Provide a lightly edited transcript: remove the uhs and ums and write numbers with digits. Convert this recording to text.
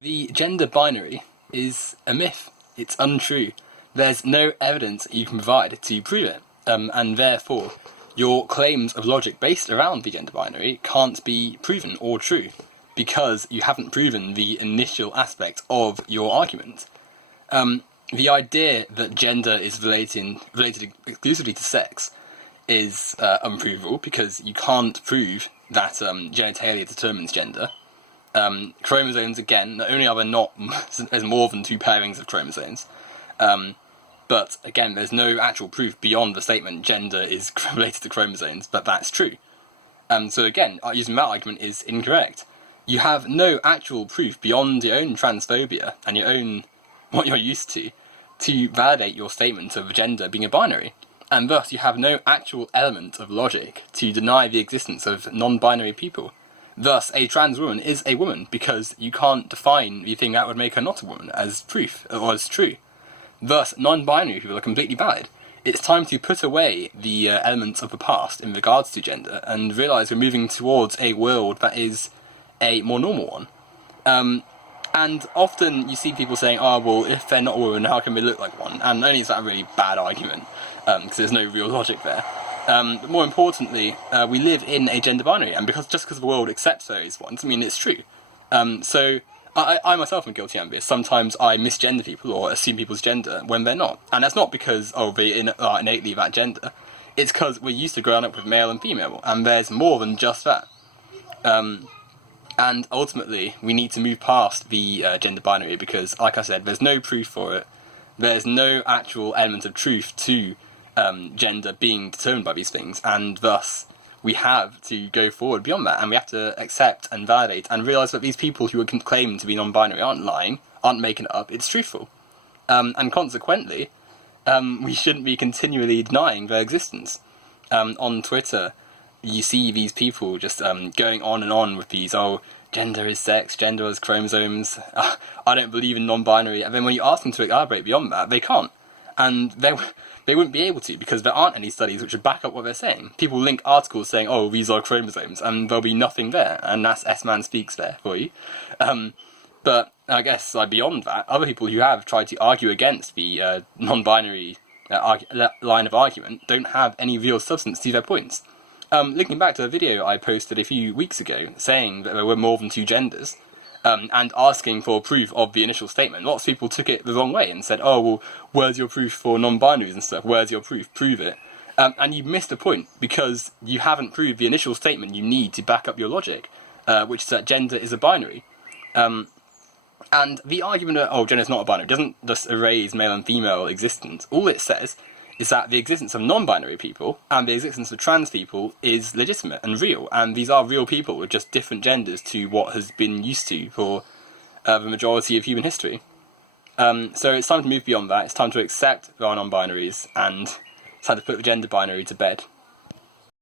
The gender binary is a myth. It's untrue. There's no evidence you can provide to prove it, and therefore your claims of logic based around the gender binary can't be proven or true, because you haven't proven the initial aspect of your argument. The idea that gender is related exclusively to sex is unprovable, because you can't prove that genitalia determines gender. Chromosomes, again, not only are there not there's more than two pairings of chromosomes, but again, there's no actual proof beyond the statement gender is related to chromosomes, but that's true. So again, using that argument is incorrect. You have no actual proof beyond your own transphobia and your own what you're used to validate your statement of gender being a binary, and thus you have no actual element of logic to deny the existence of non-binary people. Thus, a trans woman is a woman, because you can't define the thing that would make her not a woman as proof, or as true. Thus, non-binary people are completely valid. It's time to put away the elements of the past in regards to gender, and realise we're moving towards a world that is a more normal one. And often you see people saying, oh, well, if they're not a woman, how can they look like one? And not only is that a really bad argument, because there's no real logic there. But more importantly, we live in a gender binary, and because the world accepts those ones, I mean, it's true. So I myself am guilty of this. Sometimes I misgender people or assume people's gender when they're not, and that's not because they are innately that gender. It's because we're used to growing up with male and female, and there's more than just that. And ultimately, we need to move past the gender binary, because, like I said, there's no proof for it. There's no actual element of truth to gender being determined by these things, and thus we have to go forward beyond that, and we have to accept and validate and realise that these people who claim to be non-binary aren't lying, aren't making it up, it's truthful. And consequently, we shouldn't be continually denying their existence. On Twitter, you see these people just going on and on with these, oh, gender is sex, gender is chromosomes, I don't believe in non-binary, and then when you ask them to elaborate beyond that, they can't. And they wouldn't be able to, because there aren't any studies which would back up what they're saying. People link articles saying, oh, these are chromosomes, and there'll be nothing there, and that's S-Man Speaks there for you. But I guess beyond that, other people who have tried to argue against the non-binary line of argument don't have any real substance to their points. Linking back to a video I posted a few weeks ago saying that there were more than two genders, and asking for proof of the initial statement, lots of people took it the wrong way and said, oh, well, where's your proof for non-binaries and stuff? Where's your proof? Prove it. And you missed the point, because you haven't proved the initial statement you need to back up your logic, which is that gender is a binary. And the argument that, oh, gender is not a binary, doesn't just erase male and female existence. All it says is that the existence of non-binary people and the existence of trans people is legitimate and real, and these are real people with just different genders to what has been used to for the majority of human history. So it's time to move beyond that. It's time to accept there are non-binaries, and it's time to put the gender binary to bed.